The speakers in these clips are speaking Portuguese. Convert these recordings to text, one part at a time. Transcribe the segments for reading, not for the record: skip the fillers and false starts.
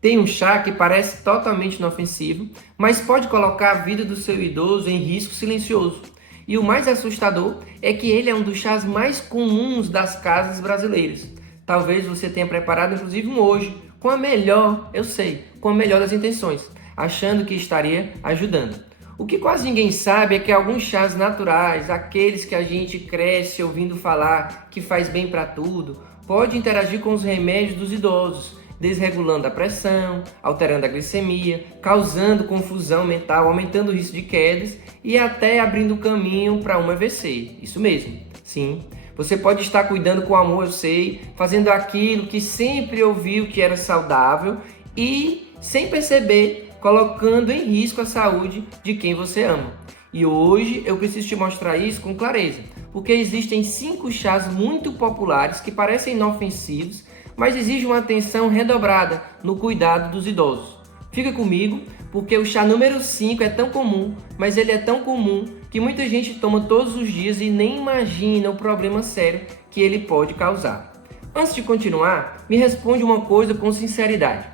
Tem um chá que parece totalmente inofensivo, mas pode colocar a vida do seu idoso em risco silencioso. E o mais assustador é que ele é um dos chás mais comuns das casas brasileiras. Talvez você tenha preparado inclusive um hoje, com a melhor, eu sei, com a melhor das intenções, achando que estaria ajudando. O que quase ninguém sabe é que alguns chás naturais, aqueles que a gente cresce ouvindo falar que faz bem para tudo, pode interagir com os remédios dos idosos, desregulando a pressão, alterando a glicemia, causando confusão mental, aumentando o risco de quedas e até abrindo caminho para um AVC. Isso mesmo, sim. Você pode estar cuidando com amor, eu sei, fazendo aquilo que sempre ouviu que era saudável e, sem perceber, colocando em risco a saúde de quem você ama. E hoje eu preciso te mostrar isso com clareza, porque existem 5 chás muito populares que parecem inofensivos, mas exigem uma atenção redobrada no cuidado dos idosos. Fica comigo, porque o chá número 5 é tão comum, mas ele é tão comum que muita gente toma todos os dias e nem imagina o problema sério que ele pode causar. Antes de continuar, me responde uma coisa com sinceridade.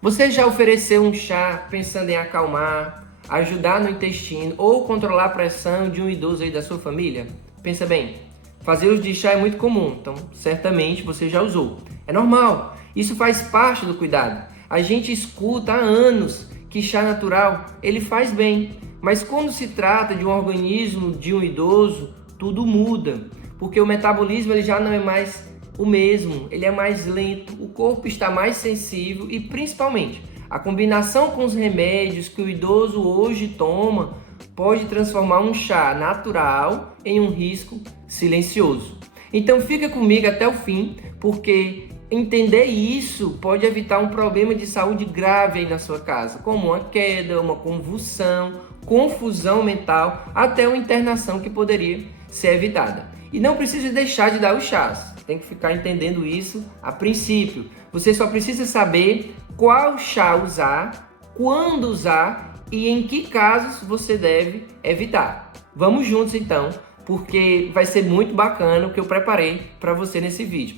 Você já ofereceu um chá pensando em acalmar, ajudar no intestino ou controlar a pressão de um idoso aí da sua família? Pensa bem, fazer uso de chá é muito comum, então certamente você já usou. É normal, isso faz parte do cuidado. A gente escuta há anos que chá natural ele faz bem, mas quando se trata de um organismo de um idoso, tudo muda, porque o metabolismo ele já não é mais o mesmo, ele é mais lento, o corpo está mais sensível e principalmente a combinação com os remédios que o idoso hoje toma pode transformar um chá natural em um risco silencioso. Então fica comigo até o fim, porque entender isso pode evitar um problema de saúde grave aí na sua casa, como uma queda, uma convulsão, confusão mental, até uma internação que poderia ser evitada. E não precisa deixar de dar os chás. Tem que ficar entendendo isso a princípio. Você só precisa saber qual chá usar, quando usar e em que casos você deve evitar. Vamos juntos então, porque vai ser muito bacana o que eu preparei para você nesse vídeo.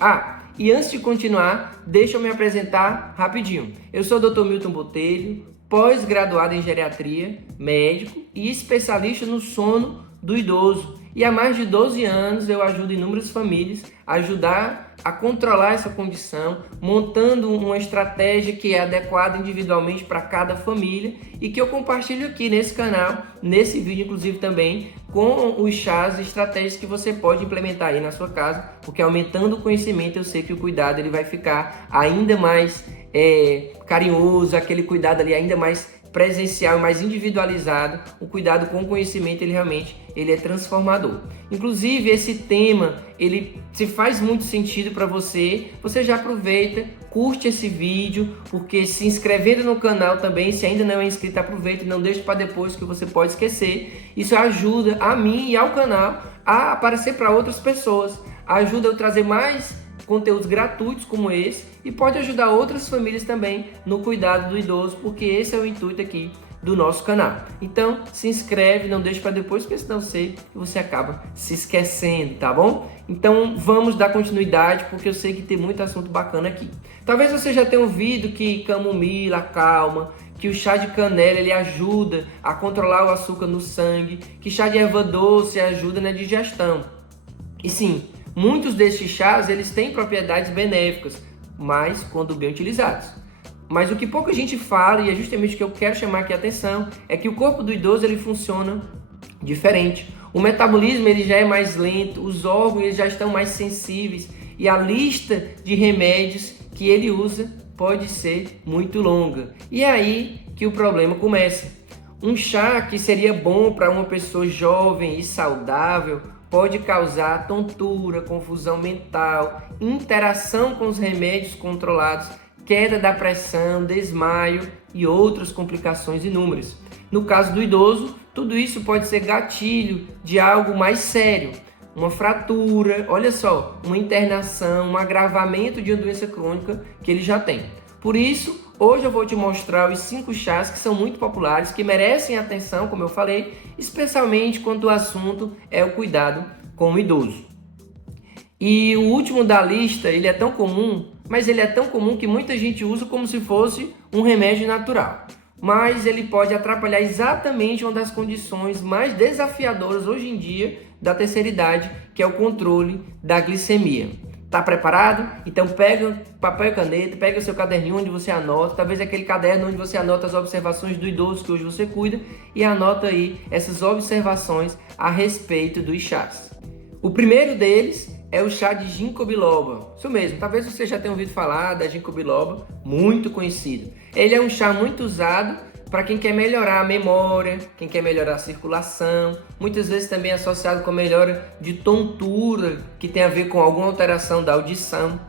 E antes de continuar, deixa eu me apresentar rapidinho. Eu sou o Dr. Milton Botelho, pós-graduado em geriatria, médico e especialista no sono do idoso. E há mais de 12 anos eu ajudo inúmeras famílias a ajudar a controlar essa condição, montando uma estratégia que é adequada individualmente para cada família e que eu compartilho aqui nesse canal, nesse vídeo inclusive também, com os chás e estratégias que você pode implementar aí na sua casa, porque aumentando o conhecimento eu sei que o cuidado ele vai ficar ainda mais carinhoso, aquele cuidado ali ainda mais presencial, mais individualizado. O cuidado com o conhecimento ele realmente é transformador. Inclusive esse tema ele se faz muito sentido para você, você já aproveita, curte esse vídeo, porque se inscrevendo no canal também, se ainda não é inscrito, aproveita e não deixe para depois que você pode esquecer. Isso ajuda a mim e ao canal a aparecer para outras pessoas, ajuda eu trazer mais conteúdos gratuitos como esse e pode ajudar outras famílias também no cuidado do idoso, porque esse é o intuito aqui do nosso canal. Então se inscreve, não deixe para depois, porque senão sei que você acaba se esquecendo, tá bom? Então vamos dar continuidade, porque eu sei que tem muito assunto bacana aqui. Talvez você já tenha ouvido que camomila acalma, que o chá de canela ele ajuda a controlar o açúcar no sangue, que chá de erva doce ajuda na digestão. E sim, muitos destes chás eles têm propriedades benéficas, mas quando bem utilizados. Mas o que pouca gente fala, e é justamente o que eu quero chamar aqui a atenção, é que o corpo do idoso ele funciona diferente. O metabolismo ele já é mais lento, os órgãos eles já estão mais sensíveis e a lista de remédios que ele usa pode ser muito longa. E é aí que o problema começa. Um chá que seria bom para uma pessoa jovem e saudável pode causar tontura, confusão mental, interação com os remédios controlados, queda da pressão, desmaio e outras complicações inúmeras. No caso do idoso, tudo isso pode ser gatilho de algo mais sério, uma fratura, olha só, uma internação, um agravamento de uma doença crônica que ele já tem. Por isso, hoje eu vou te mostrar os 5 chás que são muito populares, que merecem atenção, como eu falei, especialmente quando o assunto é o cuidado com o idoso. E o último da lista, ele é tão comum, mas ele é tão comum que muita gente usa como se fosse um remédio natural. Mas ele pode atrapalhar exatamente uma das condições mais desafiadoras hoje em dia da terceira idade, que é o controle da glicemia. Tá preparado? Então pega papel e caneta, pega o seu caderninho onde você anota, talvez aquele caderno onde você anota as observações do idoso que hoje você cuida, e anota aí essas observações a respeito dos chás. O primeiro deles é o chá de ginkgo biloba. Isso mesmo, talvez você já tenha ouvido falar da ginkgo biloba, muito conhecido. Ele é um chá muito usado para quem quer melhorar a memória, quem quer melhorar a circulação, muitas vezes também associado com melhora de tontura, que tem a ver com alguma alteração da audição.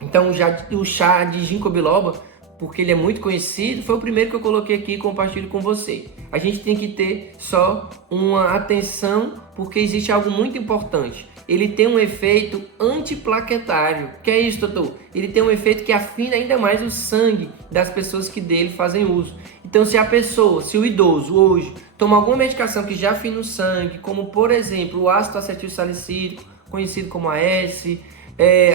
Então o chá de ginkgo biloba, porque ele é muito conhecido, foi o primeiro que eu coloquei aqui e compartilho com você. A gente tem que ter só uma atenção, porque existe algo muito importante. Ele tem um efeito antiplaquetário. O que é isso, doutor? Ele tem um efeito que afina ainda mais o sangue das pessoas que dele fazem uso. Então, se o idoso hoje toma alguma medicação que já afina o sangue, como por exemplo o ácido acetilsalicílico, conhecido como AS,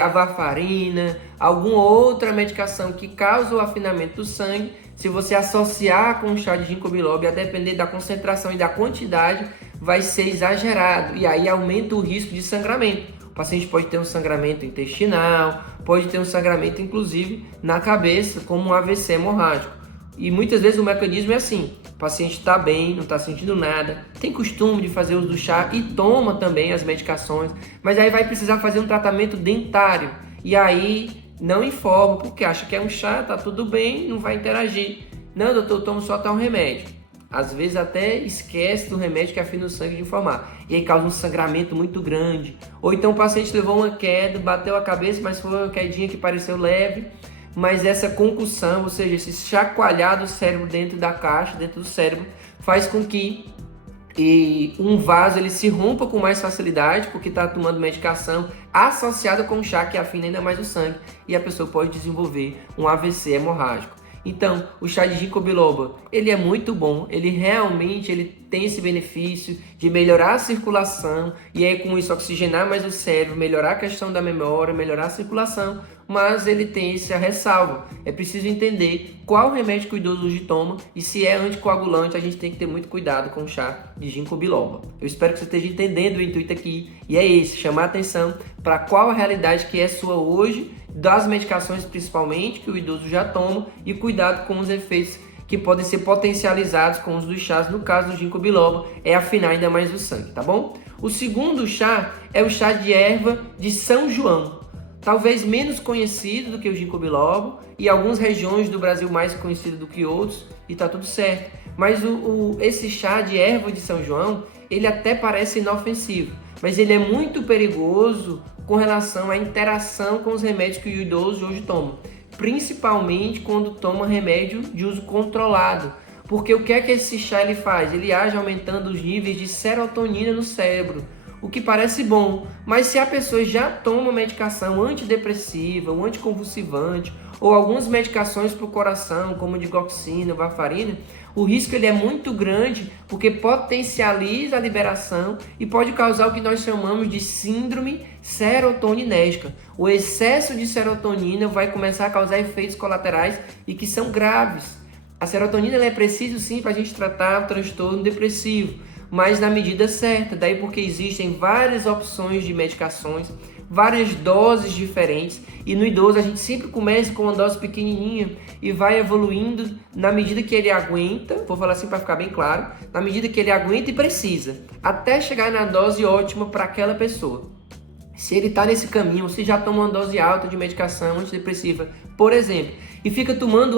a varfarina, alguma outra medicação que causa o afinamento do sangue, se você associar com o chá de ginkgo biloba, a depender da concentração e da quantidade, vai ser exagerado e aí aumenta o risco de sangramento. O paciente pode ter um sangramento intestinal, pode ter um sangramento inclusive na cabeça, como um AVC hemorrágico. E muitas vezes o mecanismo é assim: o paciente está bem, não está sentindo nada, tem costume de fazer uso do chá e toma também as medicações, mas aí vai precisar fazer um tratamento dentário e aí não informa, porque acha que é um chá, tá tudo bem, não vai interagir. Não, doutor, eu tomo só tal remédio. Às vezes até esquece do remédio que afina o sangue de informar. E aí causa um sangramento muito grande. Ou então o paciente levou uma queda, bateu a cabeça, mas foi uma quedinha que pareceu leve. Mas essa concussão, ou seja, esse chacoalhar do cérebro dentro da caixa, dentro do cérebro, faz com que um vaso ele se rompa com mais facilidade, porque está tomando medicação associada com chá que afina ainda mais o sangue. E a pessoa pode desenvolver um AVC hemorrágico. Então, o chá de ginkgo biloba, ele é muito bom, ele tem esse benefício de melhorar a circulação e aí com isso oxigenar mais o cérebro, melhorar a questão da memória, melhorar a circulação, mas ele tem essa ressalva. É preciso entender qual remédio que o idoso hoje toma e se é anticoagulante, a gente tem que ter muito cuidado com o chá de ginkgo biloba. Eu espero que você esteja entendendo o intuito aqui e é esse, chamar a atenção para qual a realidade que é sua hoje, das medicações principalmente, que o idoso já toma, e cuidado com os efeitos que podem ser potencializados com os dos chás. No caso do ginkgo biloba, é afinar ainda mais o sangue, tá bom? O segundo chá é o chá de erva de São João, talvez menos conhecido do que o ginkgo biloba, e algumas regiões do Brasil mais conhecido do que outros, e tá tudo certo. Mas esse chá de erva de São João, ele até parece inofensivo, mas ele é muito perigoso com relação à interação com os remédios que o idoso hoje toma, principalmente quando toma remédio de uso controlado, porque o que é que esse chá ele faz? Ele age aumentando os níveis de serotonina no cérebro, o que parece bom, mas se a pessoa já toma medicação antidepressiva, um anticonvulsivante, ou algumas medicações para o coração, como digoxina, varfarina, o risco ele é muito grande, porque potencializa a liberação e pode causar o que nós chamamos de síndrome serotoninérgica. O excesso de serotonina vai começar a causar efeitos colaterais e que são graves. A serotonina ela é preciso sim para a gente tratar o transtorno depressivo, mas na medida certa, daí porque existem várias opções de medicações, várias doses diferentes, e no idoso a gente sempre começa com uma dose pequenininha e vai evoluindo na medida que ele aguenta, vou falar assim para ficar bem claro, na medida que ele aguenta e precisa, até chegar na dose ótima para aquela pessoa. Se ele está nesse caminho, se já toma uma dose alta de medicação antidepressiva, por exemplo, e fica tomando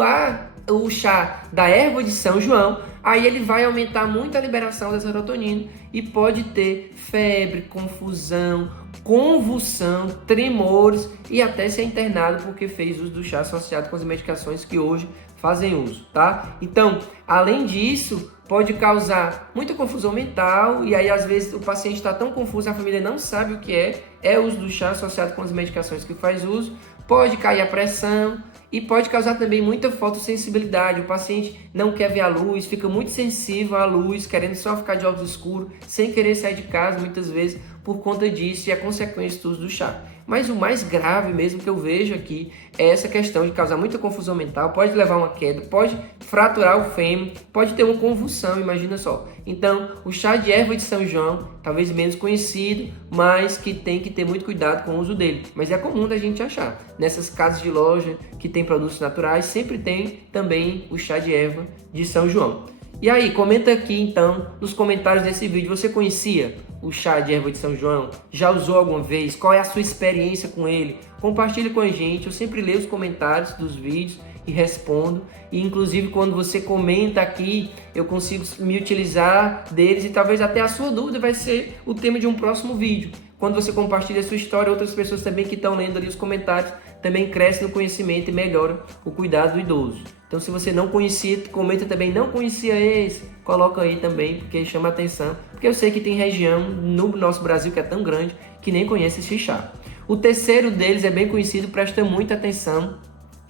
o chá da erva de São João, aí ele vai aumentar muito a liberação da serotonina e pode ter febre, confusão, convulsão, tremores e até ser internado porque fez uso do chá associado com as medicações que hoje fazem uso, tá? Então, além disso, pode causar muita confusão mental e aí às vezes o paciente está tão confuso, a família não sabe o que é o uso do chá associado com as medicações que faz uso, pode cair a pressão e pode causar também muita fotossensibilidade. O paciente não quer ver a luz, fica muito sensível à luz, querendo só ficar de óculos escuros, sem querer sair de casa muitas vezes por conta disso e a consequência do uso do chá. Mas o mais grave mesmo que eu vejo aqui é essa questão de causar muita confusão mental, pode levar a uma queda, pode fraturar o fêmur, pode ter uma convulsão, imagina só. Então, o chá de erva de São João, talvez menos conhecido, mas que tem que ter muito cuidado com o uso dele. Mas é comum da gente achar. Nessas casas de loja que tem produtos naturais, sempre tem também o chá de erva de São João. E aí, comenta aqui então, nos comentários desse vídeo, você conhecia o chá de erva de São João? Já usou alguma vez? Qual é a sua experiência com ele? Compartilhe com a gente, eu sempre leio os comentários dos vídeos e respondo. E inclusive quando você comenta aqui, eu consigo me utilizar deles e talvez até a sua dúvida vai ser o tema de um próximo vídeo. Quando você compartilha a sua história, outras pessoas também que estão lendo ali os comentários também crescem no conhecimento e melhoram o cuidado do idoso. Então se você não conhecia, comenta também, não conhecia esse, coloca aí também, porque chama atenção. Porque eu sei que tem região no nosso Brasil que é tão grande que nem conhece esse chá. O terceiro deles é bem conhecido, presta muita atenção,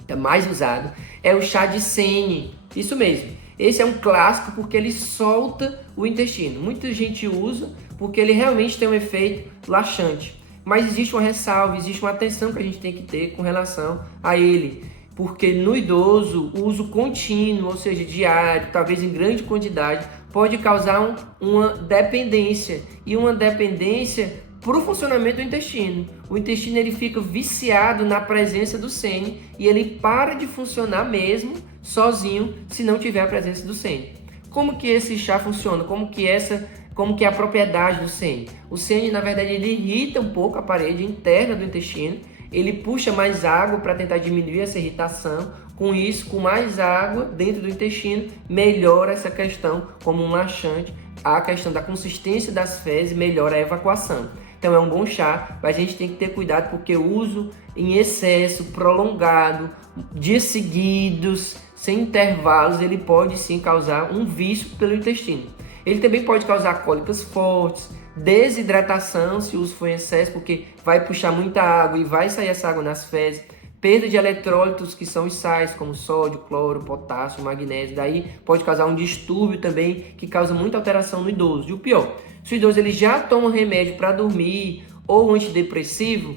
é mais usado, é o chá de sene. Isso mesmo, esse é um clássico porque ele solta o intestino. Muita gente usa porque ele realmente tem um efeito laxante. Mas existe uma ressalva, existe uma atenção que a gente tem que ter com relação a ele. Porque no idoso, o uso contínuo, ou seja, diário, talvez em grande quantidade, pode causar uma dependência. E uma dependência para o funcionamento do intestino. O intestino ele fica viciado na presença do sene e ele para de funcionar mesmo sozinho se não tiver a presença do sene. Como que esse chá funciona? Como que é a propriedade do sene? O sene, na verdade, ele irrita um pouco a parede interna do intestino, ele puxa mais água para tentar diminuir essa irritação. Com isso, com mais água dentro do intestino, melhora essa questão como um laxante. A questão da consistência das fezes melhora a evacuação. Então é um bom chá, mas a gente tem que ter cuidado porque o uso em excesso, prolongado, dias seguidos, sem intervalos, ele pode sim causar um vício pelo intestino. Ele também pode causar cólicas fortes, desidratação se o uso for em excesso, porque vai puxar muita água e vai sair essa água nas fezes. Perda de eletrólitos, que são os sais, como sódio, cloro, potássio, magnésio. Daí pode causar um distúrbio também, que causa muita alteração no idoso. E o pior, se o idoso ele já toma remédio para dormir ou antidepressivo,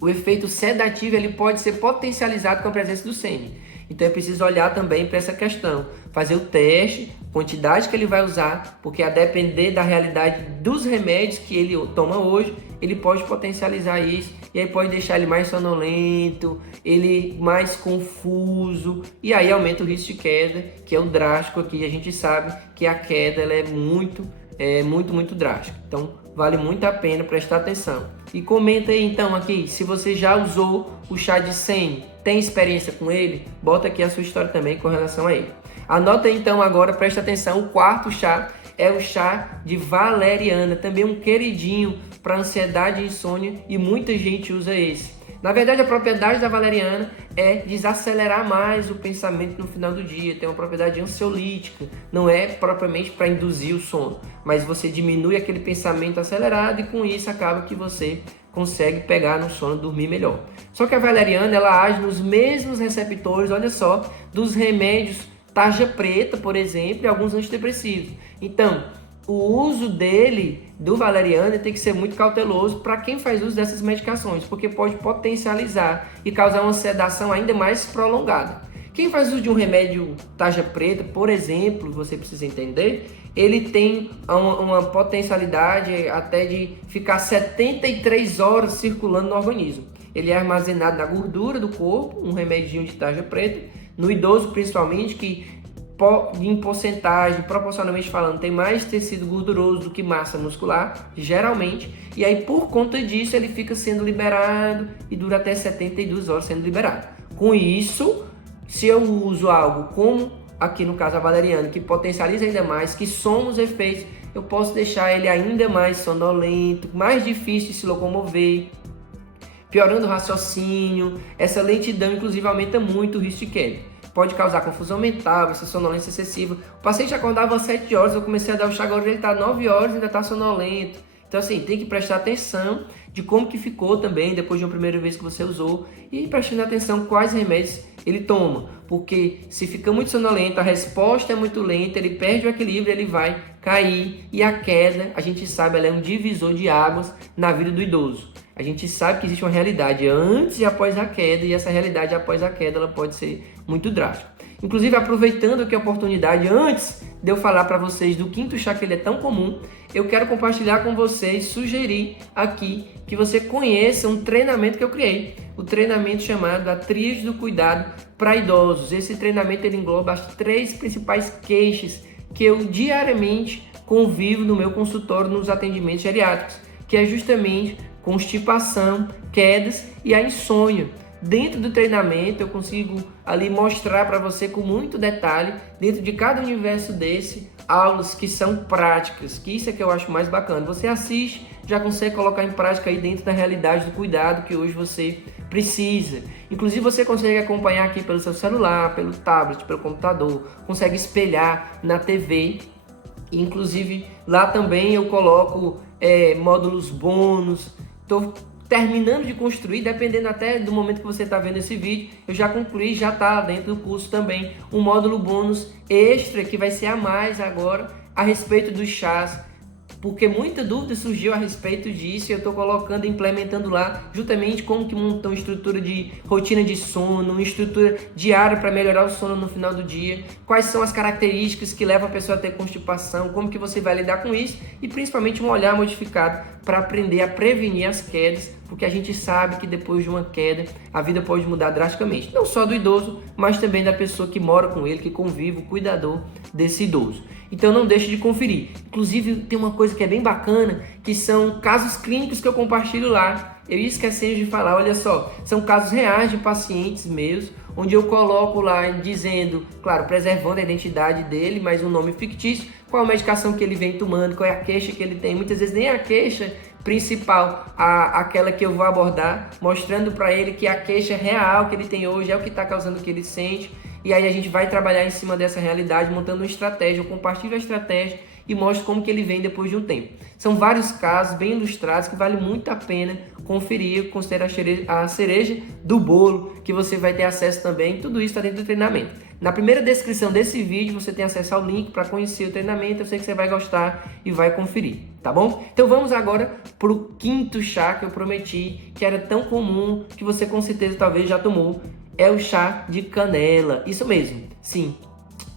o efeito sedativo ele pode ser potencializado com a presença do sene. Então é preciso olhar também para essa questão, fazer o teste, quantidade que ele vai usar, porque a depender da realidade dos remédios que ele toma hoje, ele pode potencializar isso, e aí pode deixar ele mais sonolento, ele mais confuso, e aí aumenta o risco de queda, que é o drástico aqui. A gente sabe que a queda ela é muito drástica, então vale muito a pena prestar atenção. E comenta aí então aqui, se você já usou o chá de sene, tem experiência com ele? Bota aqui a sua história também com relação a ele. Anota aí, então agora, presta atenção, o quarto chá é o chá de valeriana, também um queridinho para ansiedade e insônia, e muita gente usa esse. Na verdade, a propriedade da valeriana é desacelerar mais o pensamento no final do dia, tem uma propriedade ansiolítica, não é propriamente para induzir o sono, mas você diminui aquele pensamento acelerado e com isso acaba que você consegue pegar no sono e dormir melhor. Só que a valeriana ela age nos mesmos receptores, olha só, dos remédios tarja preta, por exemplo, e alguns antidepressivos. Então, o uso do valeriano, tem que ser muito cauteloso para quem faz uso dessas medicações, porque pode potencializar e causar uma sedação ainda mais prolongada. Quem faz uso de um remédio tarja preta, por exemplo, você precisa entender, ele tem uma potencialidade até de ficar 73 horas circulando no organismo. Ele é armazenado na gordura do corpo, um remedinho de tarja preta, no idoso principalmente, que em porcentagem, proporcionalmente falando, tem mais tecido gorduroso do que massa muscular, geralmente, e aí por conta disso ele fica sendo liberado e dura até 72 horas sendo liberado. Com isso, se eu uso algo como aqui no caso a valeriana, que potencializa ainda mais, que soma os efeitos, eu posso deixar ele ainda mais sonolento, mais difícil de se locomover, piorando o raciocínio. Essa lentidão inclusive aumenta muito o risco de queda. Pode causar confusão mental, essa sonolência excessiva. O paciente acordava às 7 horas, eu comecei a dar o chá, agora ele está 9 horas e ainda está sonolento. Então assim, tem que prestar atenção de como que ficou também depois de uma primeira vez que você usou e prestando atenção quais remédios ele toma, porque se fica muito sonolento, a resposta é muito lenta, ele perde o equilíbrio, ele vai cair, e a queda, a gente sabe, ela é um divisor de águas na vida do idoso. A gente sabe que existe uma realidade antes e após a queda, e essa realidade após a queda ela pode ser muito drástica. Inclusive, aproveitando aqui a oportunidade, antes de eu falar para vocês do quinto chá, que ele é tão comum, eu quero compartilhar com vocês, sugerir aqui que você conheça um treinamento que eu criei, o treinamento chamado A Tríade do Cuidado para Idosos. Esse treinamento ele engloba as 3 principais queixas que eu diariamente convivo no meu consultório nos atendimentos geriátricos, que é justamente constipação, quedas e a insônia. Dentro do treinamento eu consigo ali mostrar para você com muito detalhe, dentro de cada universo desse, aulas que são práticas, que isso é que eu acho mais bacana. Você assiste, já consegue colocar em prática aí dentro da realidade do cuidado que hoje você precisa. Inclusive você consegue acompanhar aqui pelo seu celular, pelo tablet, pelo computador, consegue espelhar na TV. Inclusive lá também eu coloco módulos bônus. Estou terminando de construir, dependendo até do momento que você está vendo esse vídeo, eu já concluí, já está dentro do curso também um módulo bônus extra que vai ser a mais agora a respeito dos chás, porque muita dúvida surgiu a respeito disso e eu estou colocando, implementando lá justamente como que montar uma estrutura de rotina de sono, uma estrutura diária para melhorar o sono no final do dia, quais são as características que levam a pessoa a ter constipação, como que você vai lidar com isso e principalmente um olhar modificado para aprender a prevenir as quedas, porque a gente sabe que depois de uma queda a vida pode mudar drasticamente, não só do idoso, mas também da pessoa que mora com ele, que convive, o cuidador desse idoso. Então não deixe de conferir. Inclusive tem uma coisa que é bem bacana, que são casos clínicos que eu compartilho lá. Eu ia esquecendo de falar, olha só, são casos reais de pacientes meus, onde eu coloco lá dizendo, claro, preservando a identidade dele, mas um nome fictício, qual a medicação que ele vem tomando, qual é a queixa que ele tem. Muitas vezes nem a queixa principal, aquela que eu vou abordar, mostrando para ele que a queixa real que ele tem hoje é o que está causando o que ele sente. E aí a gente vai trabalhar em cima dessa realidade, montando uma estratégia. Eu compartilho a estratégia e mostro como que ele vem depois de um tempo. São vários casos bem ilustrados que vale muito a pena conferir. Eu considero a cereja do bolo, que você vai ter acesso também. Tudo isso está dentro do treinamento. Na primeira descrição desse vídeo você tem acesso ao link para conhecer o treinamento. Eu sei que você vai gostar e vai conferir, tá bom? Então vamos agora para o quinto chá que eu prometi, que era tão comum, que você com certeza talvez já tomou. É o chá de canela, isso mesmo, sim.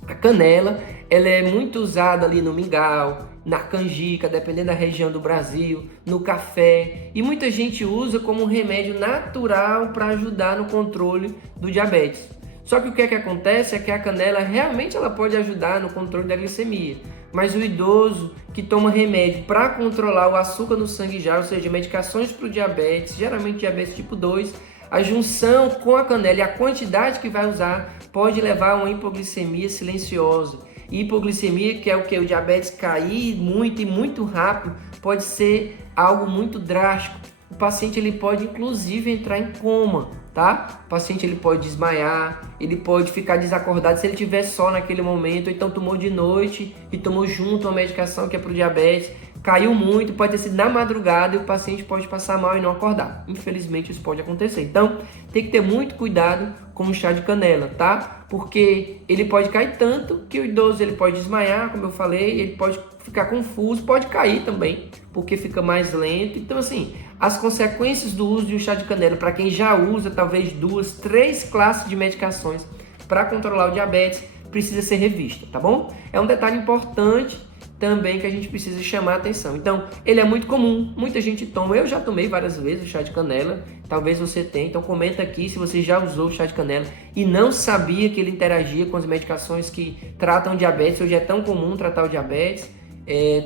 A canela, ela é muito usada ali no mingau, na canjica, dependendo da região do Brasil, no café. E muita gente usa como um remédio natural para ajudar no controle do diabetes. Só que o que acontece é que a canela realmente ela pode ajudar no controle da glicemia. Mas o idoso que toma remédio para controlar o açúcar no sangue já, ou seja, medicações para o diabetes, geralmente diabetes tipo 2, a junção com a canela e a quantidade que vai usar pode levar a uma hipoglicemia silenciosa. Hipoglicemia, que é o que? O diabetes cair muito e muito rápido, pode ser algo muito drástico. O paciente ele pode inclusive entrar em coma, tá? O paciente ele pode desmaiar, ele pode ficar desacordado se ele estiver só naquele momento, ou então tomou de noite e tomou junto uma medicação que é para o diabetes, caiu muito, pode ter sido na madrugada e o paciente pode passar mal e não acordar. Infelizmente isso pode acontecer. Então tem que ter muito cuidado com o chá de canela, tá? Porque ele pode cair tanto que o idoso ele pode desmaiar, como eu falei, ele pode ficar confuso, pode cair também, porque fica mais lento. Então assim, as consequências do uso de um chá de canela, para quem já usa talvez 2, 3 classes de medicações para controlar o diabetes, precisa ser revista, tá bom? É um detalhe importante também que a gente precisa chamar a atenção. Então, ele é muito comum, muita gente toma. Eu já tomei várias vezes o chá de canela, talvez você tenha. Então, comenta aqui se você já usou o chá de canela e não sabia que ele interagia com as medicações que tratam diabetes. Hoje é tão comum tratar o diabetes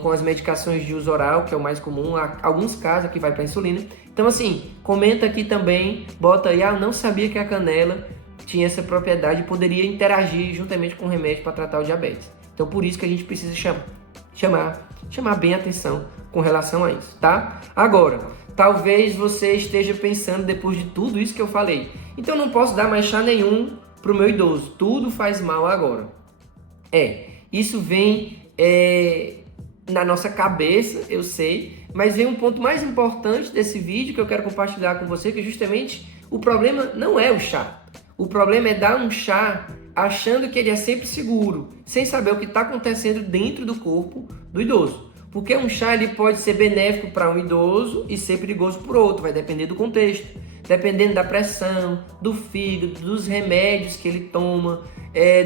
com as medicações de uso oral, que é o mais comum. Há alguns casos que vai para insulina. Então, assim, comenta aqui também, bota aí, não sabia que a canela tinha essa propriedade e poderia interagir juntamente com o remédio para tratar o diabetes. Então, por isso que a gente precisa chamar bem a atenção com relação a isso, tá? Agora, talvez você esteja pensando depois de tudo isso que eu falei, então não posso dar mais chá nenhum para o meu idoso, tudo faz mal agora. Isso vem na nossa cabeça, eu sei, mas vem um ponto mais importante desse vídeo que eu quero compartilhar com você, que justamente o problema não é o chá. O problema é dar um chá achando que ele é sempre seguro, sem saber o que está acontecendo dentro do corpo do idoso. Porque um chá ele pode ser benéfico para um idoso e ser perigoso para o outro, vai depender do contexto, dependendo da pressão, do fígado, dos remédios que ele toma,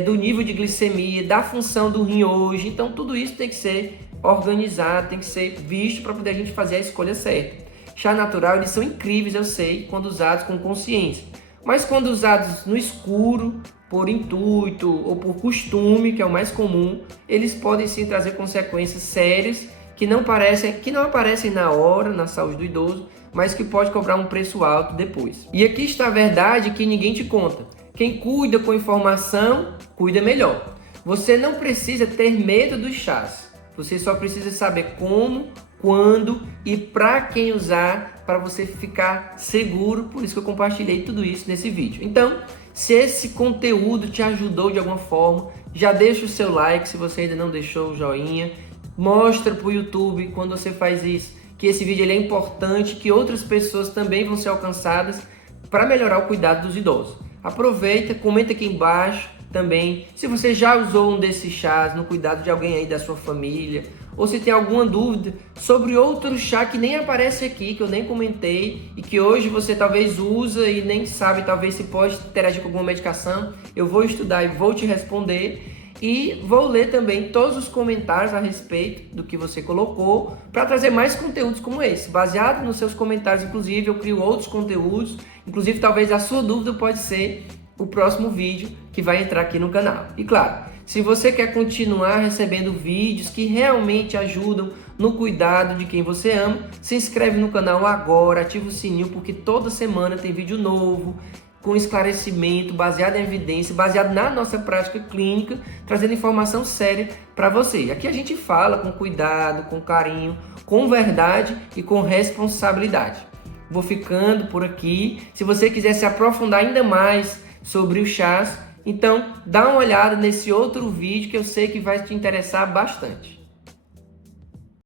do nível de glicemia, da função do rim hoje. Então tudo isso tem que ser organizado, tem que ser visto para poder a gente fazer a escolha certa. Chá natural, eles são incríveis, eu sei, quando usados com consciência. Mas quando usados no escuro, por intuito ou por costume, que é o mais comum, eles podem sim trazer consequências sérias que não aparecem na hora, na saúde do idoso, mas que pode cobrar um preço alto depois. E aqui está a verdade que ninguém te conta. Quem cuida com informação, cuida melhor. Você não precisa ter medo dos chás. Você só precisa saber como, quando e para quem usar, para você ficar seguro. Por isso que eu compartilhei tudo isso nesse vídeo. Então, se esse conteúdo te ajudou de alguma forma, já deixa o seu like, se você ainda não deixou o joinha. Mostra para o YouTube, quando você faz isso, que esse vídeo ele é importante, que outras pessoas também vão ser alcançadas para melhorar o cuidado dos idosos. Aproveita, comenta aqui embaixo também se você já usou um desses chás no cuidado de alguém aí da sua família, ou se tem alguma dúvida sobre outro chá que nem aparece aqui, que eu nem comentei e que hoje você talvez usa e nem sabe talvez se pode interagir com alguma medicação. Eu vou estudar e vou te responder. E vou ler também todos os comentários a respeito do que você colocou para trazer mais conteúdos como esse. Baseado nos seus comentários, inclusive, eu crio outros conteúdos. Inclusive, talvez a sua dúvida pode ser o próximo vídeo que vai entrar aqui no canal. E claro, se você quer continuar recebendo vídeos que realmente ajudam no cuidado de quem você ama, se inscreve no canal agora, ativa o sininho, porque toda semana tem vídeo novo, com esclarecimento, baseado em evidência, baseado na nossa prática clínica, trazendo informação séria para você. Aqui a gente fala com cuidado, com carinho, com verdade e com responsabilidade. Vou ficando por aqui. Se você quiser se aprofundar ainda mais sobre os chás, então dá uma olhada nesse outro vídeo que eu sei que vai te interessar bastante.